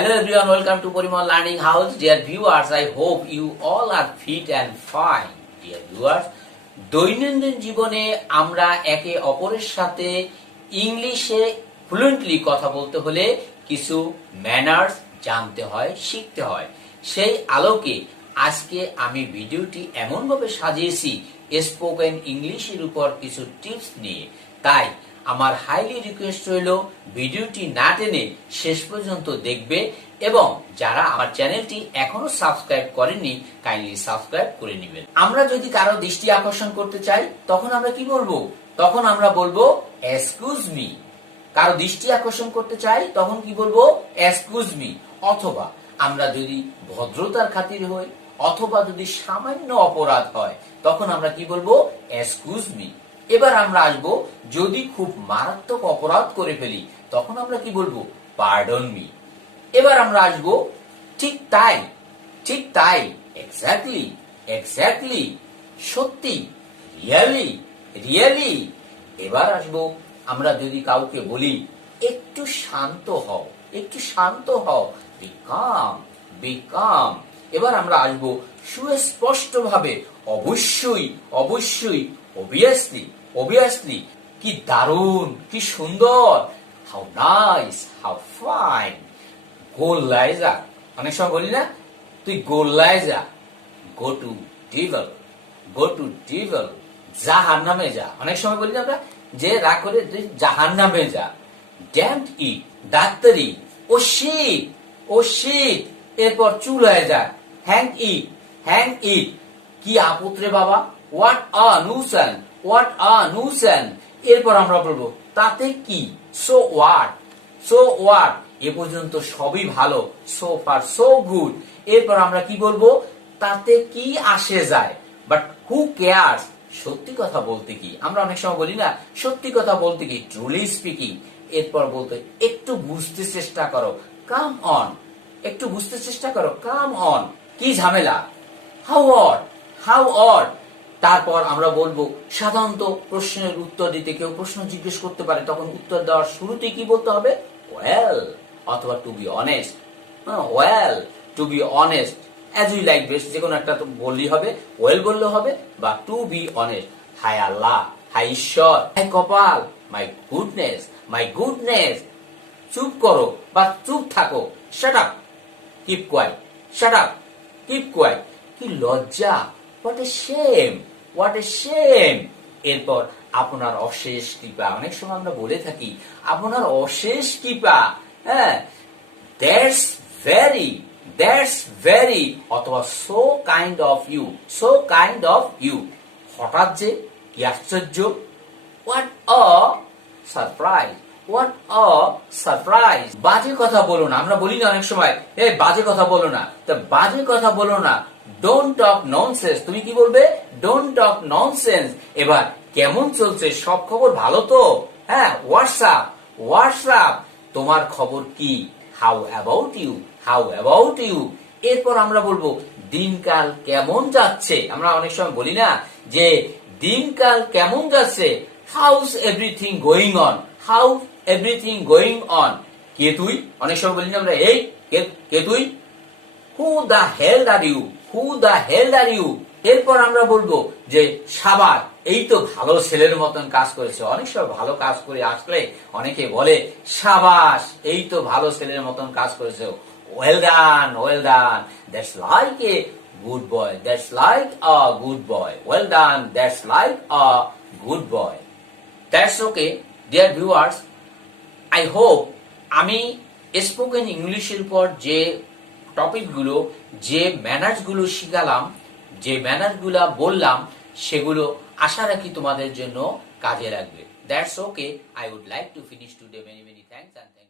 Hello everyone, welcome to Porimal Learning House. Dear viewers, I hope you all are fit and fine. Dear viewers, দৈনন্দিন জীবনে আমরা একে অপরের সাথে ইংলিশে ফ্লুয়েন্টলি কথা বলতে হলে কিছু ম্যানার্স জানতে হয়, শিখতে হয়। সেই আলোকে আজকে আমি ভিডিওটি এমনভাবে সাজিয়েছি স্পোকেন ইংলিশের উপর কিছু টিপস নিয়ে। তাই আমার হাইলি রিকোয়েস্ট রইল ভিডিওটি না টেনে শেষ পর্যন্ত দেখবে এবং যারা আমার চ্যানেলটি এখনো সাবস্ক্রাইব করেননি কাইন্ডলি সাবস্ক্রাইব করে নেবেন। আমরা যদি কারো দৃষ্টি আকর্ষণ করতে চাই তখন আমরা কি বলবো? তখন আমরা বলবো এক্সকিউজ মি। কারো দৃষ্টি আকর্ষণ করতে চাই তখন কি বলবো? Excuse me. অথবা আমরা যদি ভদ্রতার খাতির হই অথবা যদি সামান্য অপরাধ হয় তখন আমরা কি বলবো? Excuse me. এবার আমরা আসবো যদি খুব মারাত্মক অপরাধ করে ফেলি তখন আমরা কি বলবো? Pardon me. এবার আমরা আসবো ঠিক তাই, ঠিক তাই, এক্স্যাক্টলি, এক্স্যাক্টলি, সত্যি, রিয়েলি, রিয়েলি। এবার আসবো আমরা যদি কাউকে বলি একটু শান্ত হও, একটু শান্ত হও, বি কাম, বি কাম। এবার আমরা আসবো সুস্পষ্ট ভাবে অবশ্যই, অবশ্যই, অবভিয়াসলি, অবভিয়াসলি। কি দারুণ, কি সুন্দর, হাউ নাইস, হাউ ফাইন। গোল্লায় যা, অনেক সময় বলি না তুই গোল্লায় যা, গো টু ডিভেল, গো টু ডিভেল, জাহান্নামে যা। অনেক সময় বলি না আমরা যে রাগ করে তুই জাহান্নামে যা। ড্যাম্প ইট, ডাক্তারি, ও শিট, ও শিট। এরপর চুলায় যা, হ্যাং ইট, হ্যাং ইট। কি আপত্রে বাবা, হোয়াট আ নুসেন্স, হোয়াট আ নুসেন্স। এরপর আমরা বলবো তাতে কি, সো হোয়াট, সো হোয়াট। এ পর্যন্ত সবই ভালো, সো ফার সো গুড। এরপর আমরা কি বলবো? তাতে কি আসে যায়, বাট হু কেয়ারস। সত্যি কথা বলতে কি, আমরা অনেক সময় বলি না সত্যি কথা বলতে কি, ট্রুলি স্পিকিং। এরপর বলতে একটু বুঝতে চেষ্টা করো, কাম অন, একটু বুঝতে চেষ্টা করো, কাম অন। কি ঝামেলা, হাউ অড, হাউ অড। তারপর আমরা বলবো সাধারণত প্রশ্নের উত্তর দিতে কেউ প্রশ্ন জিজ্ঞেস করতে পারে তখন উত্তর দেওয়ার শুরুতে কি বলতে হবে? ওয়েল, অথবা to be honest. Well, to be honest, as you like best, যে কোনো একটা তো বললেই হবে, ওয়েল বললে হবে বা টু বি অনেস্ট। হাই আল্লাহ, হাই ঈশ্বর, হাই কপাল, মাই গুডনেস, মাই গুডনেস। চুপ করো বা চুপ থাকো, shut up, keep quiet, shut up, keep quiet. কি লজ্জা, what a shame, what a shame. এরপর আপনার অশেষ কৃপা। অনেক সময় আমরা বলে থাকি আপনার অশেষ কৃপা, হ্যাঁ, দ্যাটস ভেরি, দ্যাটস ভেরি, অথবা so kind of you, so kind of you. হঠাৎ যে, কি আশ্চর্য, what a surprise, what a surprise. বাজে কথা বলো না, আমরা বলি না অনেক সময় এ বাজে কথা বলো না, তা বাজে কথা বলো না, ডোন্ট টক ননসেন্স। তুমি কি বলবে? Don't talk nonsense. এবার কেমন চলছে, সব খবর ভালো তো? হ্যাঁ, হোয়াটসঅ্যাপ, হোয়াটসঅ্যাপ, তোমার খবর কি? How about you, how about you. এরপর আমরা বলবো দিনকাল কেমন যাচ্ছে। আমরা অনেক সময় বলি না যে দিনকাল কেমন যাচ্ছে, how's everything going on, how everything going on. কে তুই, অনেক সময় বলি না আমরা এই কে তুই, হু দা হেল are you, who the hell are you. এরপর আমরা বলবো যে সাবাস, এই তো ভালো ছেলের মতন কাজ করেছে। অনেক সময় ভালো কাজ করে আসলে অনেকে বলে সাবাস, এই তো ভালো ছেলের মতন কাজ করেছে, well done, well done, that's like a good boy, that's like a good boy, well done, that's like a good boy. That's okay dear viewers, I hope আমি স্পোকেন ইংলিশের উপর যে টপিকগুলো, যে ম্যানার্সগুলো শিখালাম, যে ম্যানার্সগুলো বললাম, সেগুলো আশা রাখি তোমাদের জন্য কাজে লাগবে। That's okay, I would like to finish today. Many many thanks and thanks.